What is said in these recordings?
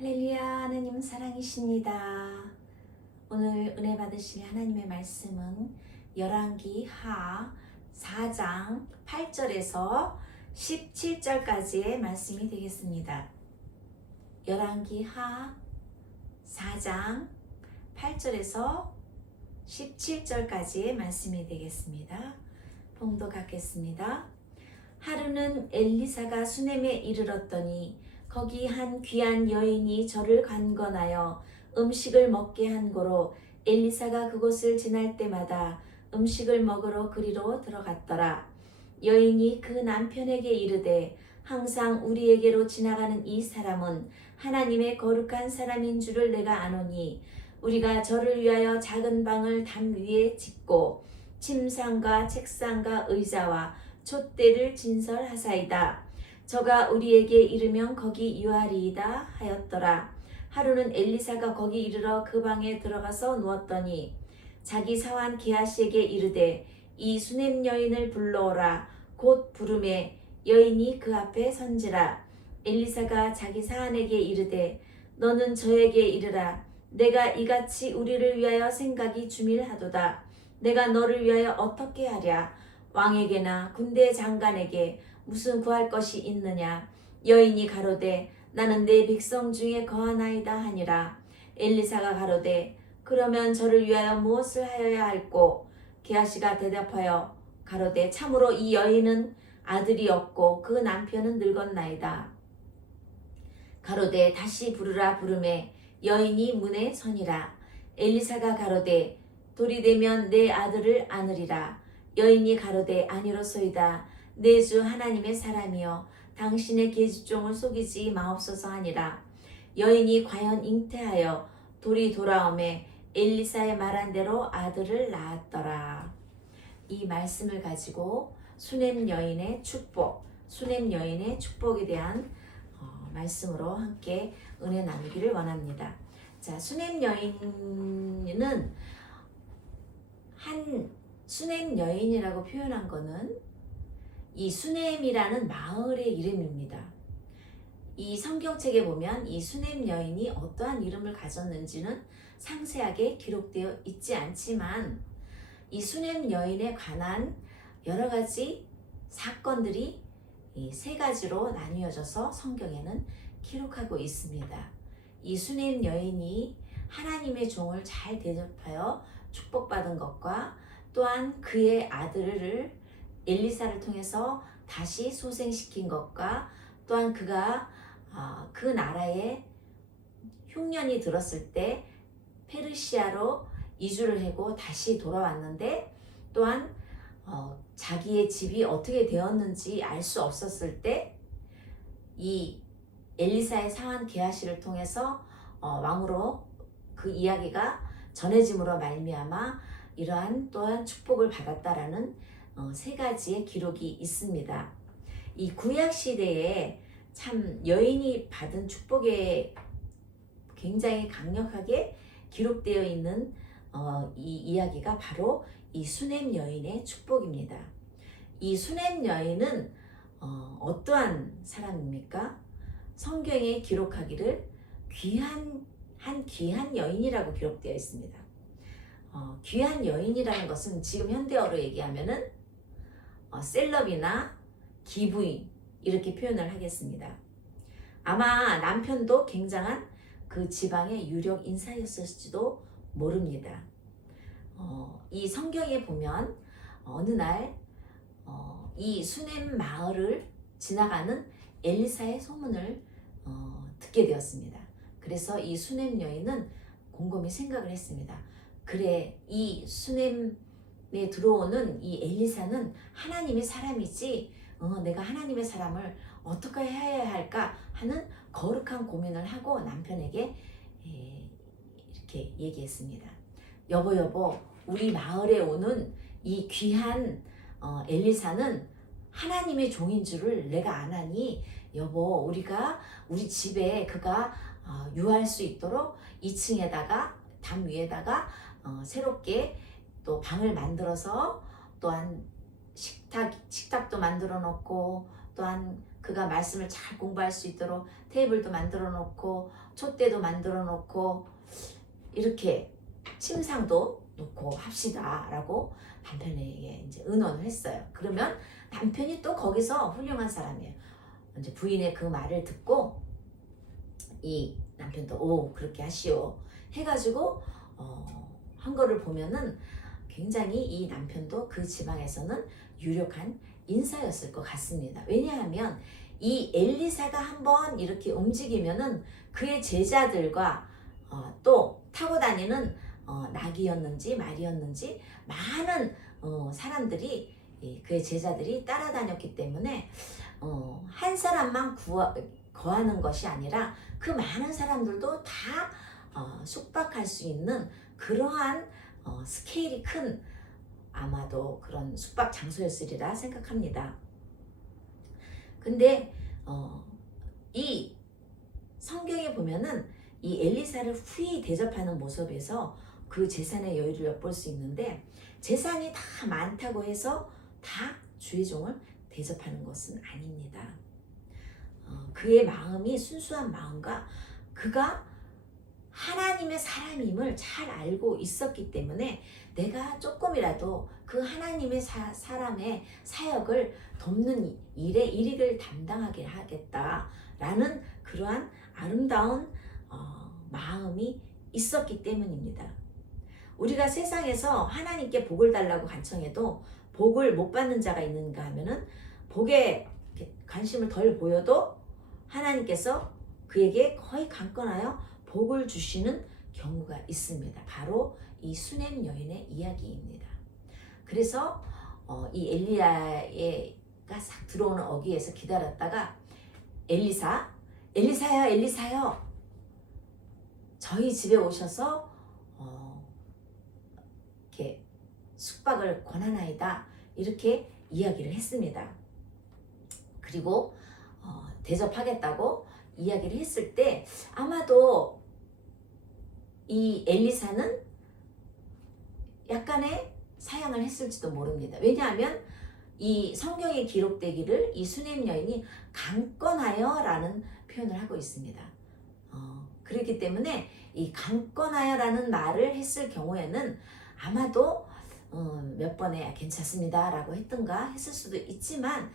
할렐루야, 하나님 사랑이십니다. 오늘 은혜 받으실 하나님의 말씀은 열왕기 하 4장 8절에서 17절까지의 말씀이 되겠습니다. 열왕기 하 4장 8절에서 17절까지의 말씀이 되겠습니다. 봉독하겠습니다. 하루는 엘리사가 수넴에 이르렀더니 거기 한 귀한 여인이 저를 관건하여 음식을 먹게 한 고로 엘리사가 그곳을 지날 때마다 음식을 먹으러 그리로 들어갔더라. 여인이 그 남편에게 이르되 항상 우리에게로 지나가는 이 사람은 하나님의 거룩한 사람인 줄을 내가 아노니 우리가 저를 위하여 작은 방을 담 위에 짓고 침상과 책상과 의자와 촛대를 진설하사이다. 저가 우리에게 이르면 거기 유하리이다 하였더라. 하루는 엘리사가 거기 이르러 그 방에 들어가서 누웠더니 자기 사환 게하시에게 이르되 이 수넴 여인을 불러오라. 곧 부르매 여인이 그 앞에 선지라. 엘리사가 자기 사환에게 이르되 너는 저에게 이르라. 내가 이같이 우리를 위하여 생각이 주밀하도다. 내가 너를 위하여 어떻게 하랴. 왕에게나 군대 장관에게 무슨 구할 것이 있느냐. 여인이 가로되 나는 내 백성 중에 거하나이다 하니라. 엘리사가 가로되 그러면 저를 위하여 무엇을 하여야 할꼬. 게하시가 대답하여 가로되 참으로 이 여인은 아들이 없고 그 남편은 늙었나이다. 가로되 다시 부르라. 부르매 여인이 문에 서니라. 엘리사가 가로되 돌이 되면 내 아들을 안으리라. 여인이 가로되 아니로소이다. 내 주 하나님의 사람이여 당신의 계집종을 속이지 마옵소서 하니라. 여인이 과연 잉태하여 돌이 돌아오매 엘리사의 말한 대로 아들을 낳았더라. 이 말씀을 가지고 수넴 여인의 축복, 수넴 여인의 축복에 대한 말씀으로 함께 은혜 나누기를 원합니다. 자, 수넴 여인은 수넴 여인이라고 표현한 거는 이 수넴이라는 마을의 이름입니다. 이 성경책에 보면 이 수넴 여인이 어떠한 이름을 가졌는지는 상세하게 기록되어 있지 않지만 이 수넴 여인에 관한 여러 가지 사건들이 이 세 가지로 나뉘어져서 성경에는 기록하고 있습니다. 이 수넴 여인이 하나님의 종을 잘 대접하여 축복받은 것과 또한 그의 아들을 엘리사를 통해서 다시 소생시킨 것과 또한 그가 그 나라에 흉년이 들었을 때 페르시아로 이주를 하고 다시 돌아왔는데 또한 자기의 집이 어떻게 되었는지 알 수 없었을 때 이 엘리사의 사환 게하시를 통해서 왕으로 그 이야기가 전해짐으로 말미암아 이러한 또한 축복을 받았다라는 세 가지의 기록이 있습니다. 이 구약 시대에 참 여인이 받은 축복에 굉장히 강력하게 기록되어 있는 이 이야기가 바로 이 수넴 여인의 축복입니다. 이 수넴 여인은 어떠한 사람입니까? 성경에 기록하기를 귀한 여인이라고 기록되어 있습니다. 귀한 여인이라는 것은 지금 현대어로 얘기하면은 셀럽이나 기부인 이렇게 표현을 하겠습니다. 아마 남편도 굉장한 그 지방의 유력 인사였을지도 모릅니다. 이 성경에 보면 어느 날 이 수넴 마을을 지나가는 엘리사의 소문을 듣게 되었습니다. 그래서 이 수넴 여인은 곰곰이 생각을 했습니다. 그래, 이 수넴에 들어오는 이 엘리사는 하나님의 사람이지 내가 하나님의 사람을 어떻게 해야 할까 하는 거룩한 고민을 하고 남편에게 이렇게 얘기했습니다. 여보, 우리 마을에 오는 이 귀한 엘리사는 하나님의 종인 줄을 내가 아나니 여보, 우리 집에 그가 유할 수 있도록 2층에다가 담 위에다가 새롭게 또 방을 만들어서 또한 식탁도 만들어 놓고 또한 그가 말씀을 잘 공부할 수 있도록 테이블도 만들어 놓고 촛대도 만들어 놓고 이렇게 침상도 놓고 합시다 라고 남편에게 이제 의논을 했어요. 그러면 남편이 또 거기서 훌륭한 사람이에요. 이제 부인의 그 말을 듣고 이 남편도 오 그렇게 하시오 해가지고 한 거를 보면은 굉장히 이 남편도 그 지방에서는 유력한 인사였을 것 같습니다. 왜냐하면 이 엘리사가 한번 이렇게 움직이면은 그의 제자들과 또 타고 다니는 낙이었는지 말이었는지 많은 사람들이 그의 제자들이 따라다녔기 때문에 한 사람만 거하는 것이 아니라 그 많은 사람들도 다 숙박할 수 있는 그러한 스케일이 큰 아마도 그런 숙박 장소였으리라 생각합니다. 근데 이 성경에 보면은 이 엘리사를 후히 대접하는 모습에서 그 재산의 여유를 엿볼 수 있는데 재산이 다 많다고 해서 다 주의 종을 대접하는 것은 아닙니다. 그의 마음이 순수한 마음과 그가 하나님의 사람임을 잘 알고 있었기 때문에 내가 조금이라도 그 하나님의 사람의 사역을 돕는 일에 일익을 담당하게 하겠다라는 그러한 아름다운 마음이 있었기 때문입니다. 우리가 세상에서 하나님께 복을 달라고 간청해도 복을 못 받는 자가 있는가 하면은 복에 관심을 덜 보여도 하나님께서 그에게 거의 강권하여 복을 주시는 경우가 있습니다. 바로 이 수넴 여인의 이야기입니다. 그래서 이 엘리야가 싹 들어오는 어귀에서 기다렸다가 엘리사요 저희 집에 오셔서 이렇게 숙박을 권하나이다 이렇게 이야기를 했습니다. 그리고 대접하겠다고 이야기를 했을 때 아마도 이 엘리사는 약간의 사양을 했을지도 모릅니다. 왜냐하면 이 성경에 기록되기를 이 수넴 여인이 강권하여 라는 표현을 하고 있습니다. 그렇기 때문에 이 강권하여 라는 말을 했을 경우에는 아마도 몇 번에 괜찮습니다 라고 했던가 했을 수도 있지만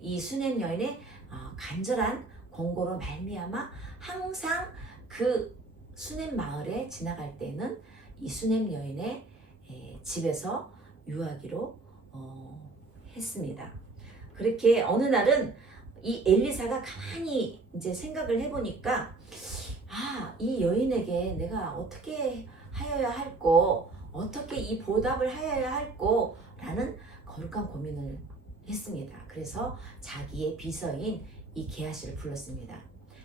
이 수넴 여인의 간절한 권고로 말미암아 항상 그 수넴 마을에 지나갈 때는 이 수넴 여인의 집에서 유하기로 했습니다. 그렇게 어느 날은 이 엘리사가 가만히 이제 생각을 해보니까 이 여인에게 내가 어떻게 하여야 할꼬 어떻게 이 보답을 하여야 할꼬 라는 거룩한 고민을 했습니다. 그래서 자기의 비서인 이 게하시를 불렀습니다.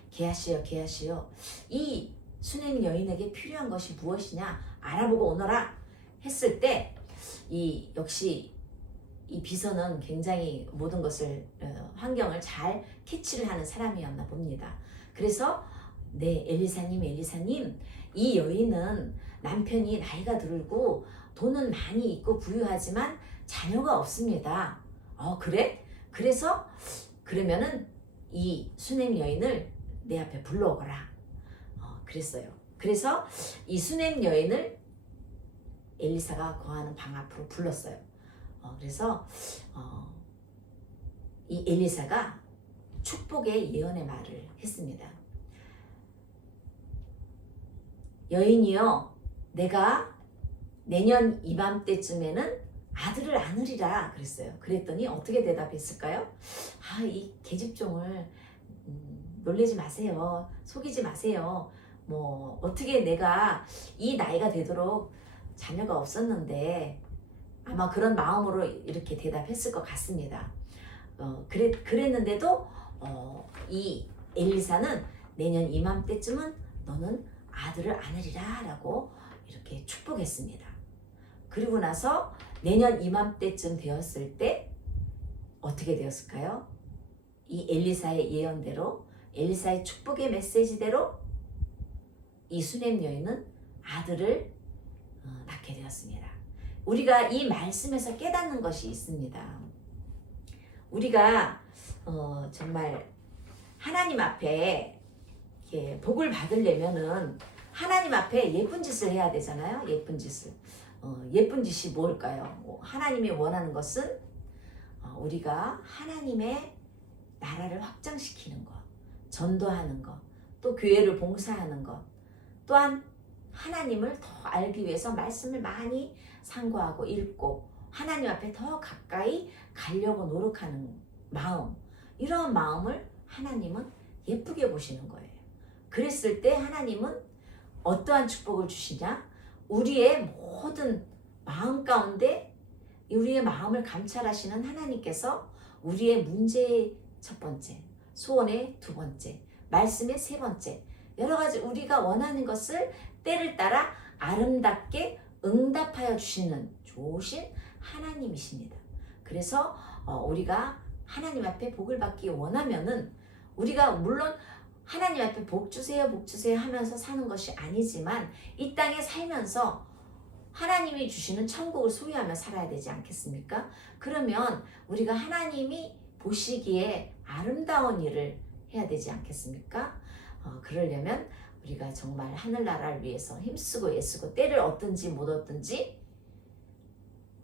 게하시여 이 수넴 여인에게 필요한 것이 무엇이냐 알아보고 오너라 했을 때 역시 이 비서는 굉장히 모든 것을 환경을 잘 캐치를 하는 사람이었나 봅니다. 그래서 네 엘리사님 이 여인은 남편이 나이가 들고 돈은 많이 있고 부유하지만 자녀가 없습니다. 그래? 그래서 그러면은 이 수넴 여인을 내 앞에 불러오거라 그랬어요. 그래서 이 수넴 여인을 엘리사가 거하는 방 앞으로 불렀어요. 그래서 이 엘리사가 축복의 예언의 말을 했습니다. 여인이여 내가 내년 이맘때쯤에는 아들을 안으리라 그랬어요. 그랬더니 어떻게 대답했을까요? 이 계집종을 놀리지 마세요. 속이지 마세요. 뭐 어떻게 내가 이 나이가 되도록 자녀가 없었는데 아마 그런 마음으로 이렇게 대답했을 것 같습니다. 그랬는데도 이 엘리사는 내년 이맘때쯤은 너는 아들을 안으리라 라고 이렇게 축복했습니다. 그리고 나서 내년 이맘때쯤 되었을 때 어떻게 되었을까요? 이 엘리사의 예언대로 엘리사의 축복의 메시지대로 이 수넴 여인은 아들을 낳게 되었습니다. 우리가 이 말씀에서 깨닫는 것이 있습니다. 우리가 정말 하나님 앞에 이렇게 복을 받으려면은 하나님 앞에 예쁜 짓을 해야 되잖아요. 예쁜 짓을. 예쁜 짓이 뭘까요? 하나님이 원하는 것은 우리가 하나님의 나라를 확장시키는 것, 전도하는 것, 또 교회를 봉사하는 것, 또한 하나님을 더 알기 위해서 말씀을 많이 상고하고 읽고 하나님 앞에 더 가까이 가려고 노력하는 마음, 이런 마음을 하나님은 예쁘게 보시는 거예요. 그랬을 때 하나님은 어떠한 축복을 주시냐? 우리의 모든 마음 가운데 우리의 마음을 감찰하시는 하나님께서 우리의 문제의 첫 번째, 소원의 두 번째, 말씀의 세 번째, 여러 가지 우리가 원하는 것을 때를 따라 아름답게 응답하여 주시는 좋으신 하나님이십니다. 그래서 우리가 하나님 앞에 복을 받기 원하면은 우리가 물론 하나님 앞에 복 주세요, 복 주세요 하면서 사는 것이 아니지만 이 땅에 살면서 하나님이 주시는 천국을 소유하며 살아야 되지 않겠습니까? 그러면 우리가 하나님이 보시기에 아름다운 일을 해야 되지 않겠습니까? 그러려면 우리가 정말 하늘나라를 위해서 힘쓰고 애쓰고 때를 얻든지 못 얻든지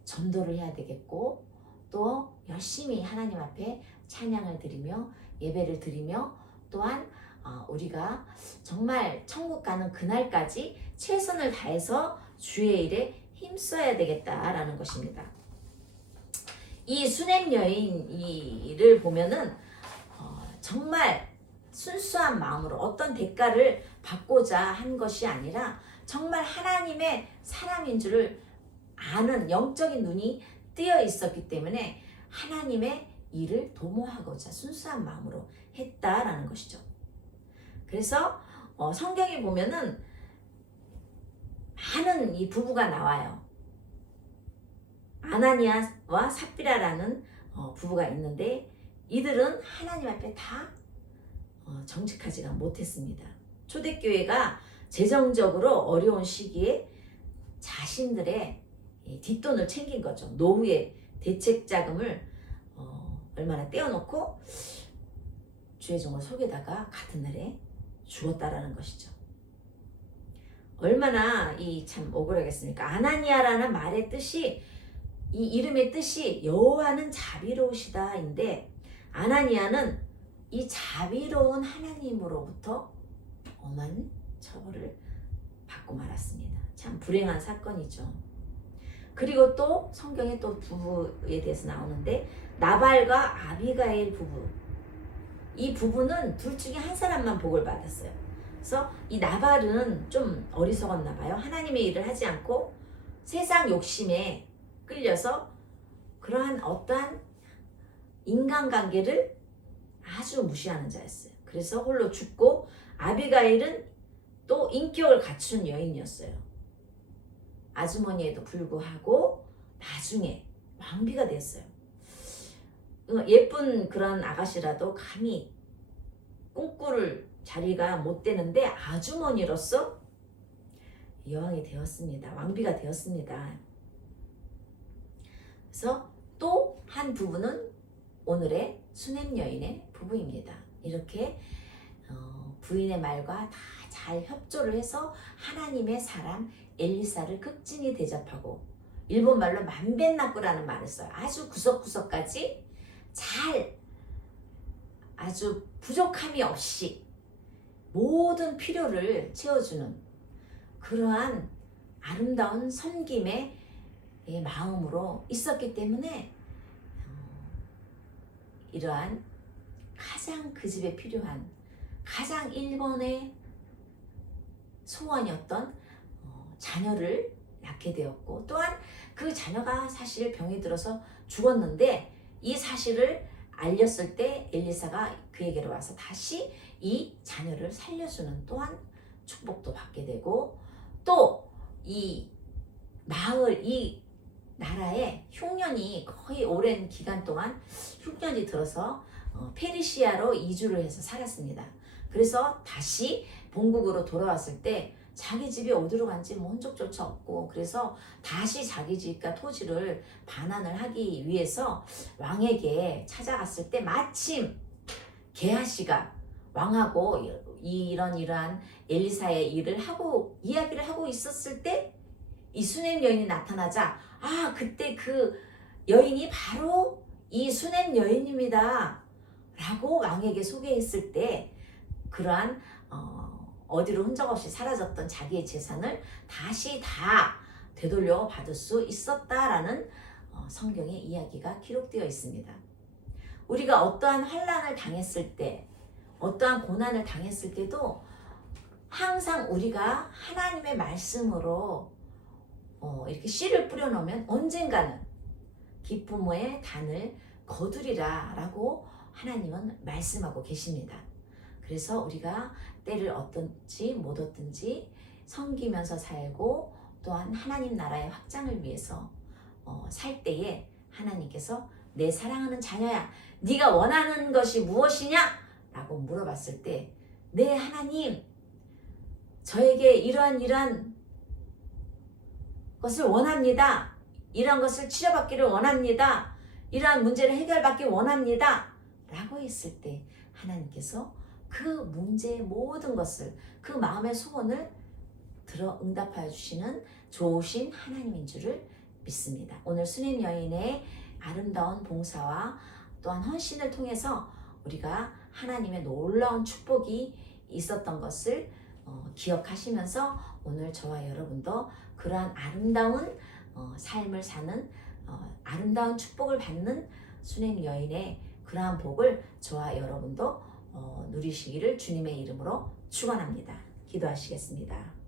전도를 해야 되겠고 또 열심히 하나님 앞에 찬양을 드리며 예배를 드리며 또한 우리가 정말 천국 가는 그날까지 최선을 다해서 주의 일에 힘써야 되겠다라는 것입니다. 이 수냄 여인을 보면은 정말 순수한 마음으로 어떤 대가를 받고자 한 것이 아니라 정말 하나님의 사람인 줄을 아는 영적인 눈이 뜨여 있었기 때문에 하나님의 일을 도모하고자 순수한 마음으로 했다라는 것이죠. 그래서 성경에 보면은 많은 이 부부가 나와요. 아나니아와 삽비라라는 부부가 있는데 이들은 하나님 앞에 다 정직하지가 못했습니다. 초대교회가 재정적으로 어려운 시기에 자신들의 뒷돈을 챙긴 거죠. 노후의 대책 자금을 얼마나 떼어놓고 주의 종을 속에다가 같은 날에 죽었다라는 것이죠. 얼마나 참 억울하겠습니까? 아나니아라는 말의 뜻이 이 이름의 뜻이 여호와는 자비로우시다인데 아나니아는 이 자비로운 하나님으로부터 엄한 처벌을 받고 말았습니다. 참 불행한 사건이죠. 그리고 또 성경에 또 부부에 대해서 나오는데 나발과 아비가일 부부, 이 부부는 둘 중에 한 사람만 복을 받았어요. 그래서 이 나발은 좀 어리석었나 봐요. 하나님의 일을 하지 않고 세상 욕심에 끌려서 그러한 어떠한 인간관계를 아주 무시하는 자였어요. 그래서 홀로 죽고 아비가일은 또 인격을 갖춘 여인이었어요. 아주머니에도 불구하고 나중에 왕비가 됐어요. 예쁜 그런 아가씨라도 감히 꿈꾸를 자리가 못 되는데 아주머니로서 여왕이 되었습니다. 왕비가 되었습니다. 그래서 또 한 부부는 오늘의 수냄 여인의 부부입니다. 이렇게 부인의 말과 다 잘 협조를 해서 하나님의 사람 엘리사를 극진히 대접하고 일본 말로 만벤나꾸라는 말을 써요. 아주 구석구석까지 잘 아주 부족함이 없이 모든 필요를 채워주는 그러한 아름다운 섬김의 마음으로 있었기 때문에 이러한 가장 그 집에 필요한 가장 일본의 소원이었던 자녀를 낳게 되었고 또한 그 자녀가 사실 병이 들어서 죽었는데 이 사실을 알렸을 때 엘리사가 그에게로 와서 다시 이 자녀를 살려주는 또한 축복도 받게 되고 또 이 마을 이 나라에 흉년이 거의 오랜 기간 동안 흉년이 들어서 페르시아로 이주를 해서 살았습니다. 그래서 다시 본국으로 돌아왔을 때 자기 집이 어디로 간지 뭐 흔적조차 없고, 그래서 다시 자기 집과 토지를 반환을 하기 위해서 왕에게 찾아갔을 때 마침 게하시가 왕하고 이러한 엘리사의 일을 하고 이야기를 하고 있었을 때 이 수넴 여인이 나타나자, 아, 그때 그 여인이 바로 이 수넴 여인입니다 라고 왕에게 소개했을 때 그러한 어디로 흔적 없이 사라졌던 자기의 재산을 다시 다 되돌려 받을 수 있었다라는 성경의 이야기가 기록되어 있습니다. 우리가 어떠한 환난을 당했을 때, 어떠한 고난을 당했을 때도 항상 우리가 하나님의 말씀으로 이렇게 씨를 뿌려놓으면 언젠가는 기쁨의 단을 거두리라 라고 하나님은 말씀하고 계십니다. 그래서 우리가 때를 얻든지 못 얻든지 섬기면서 살고 또한 하나님 나라의 확장을 위해서 살 때에 하나님께서 내 사랑하는 자녀야, 네가 원하는 것이 무엇이냐? 라고 물어봤을 때, 네 하나님, 저에게 이러한 것을 원합니다. 이러한 것을 치료받기를 원합니다. 이러한 문제를 해결받기 원합니다. 라고 했을 때 하나님께서 그 문제의 모든 것을, 그 마음의 소원을 들어 응답하여 주시는 좋으신 하나님인 줄을 믿습니다. 오늘 수넴 여인의 아름다운 봉사와 또한 헌신을 통해서 우리가 하나님의 놀라운 축복이 있었던 것을 기억하시면서 오늘 저와 여러분도 그러한 아름다운 삶을 사는 아름다운 축복을 받는 수넴 여인의 그러한 복을 저와 여러분도 누리시기를 주님의 이름으로 축원합니다. 기도하시겠습니다.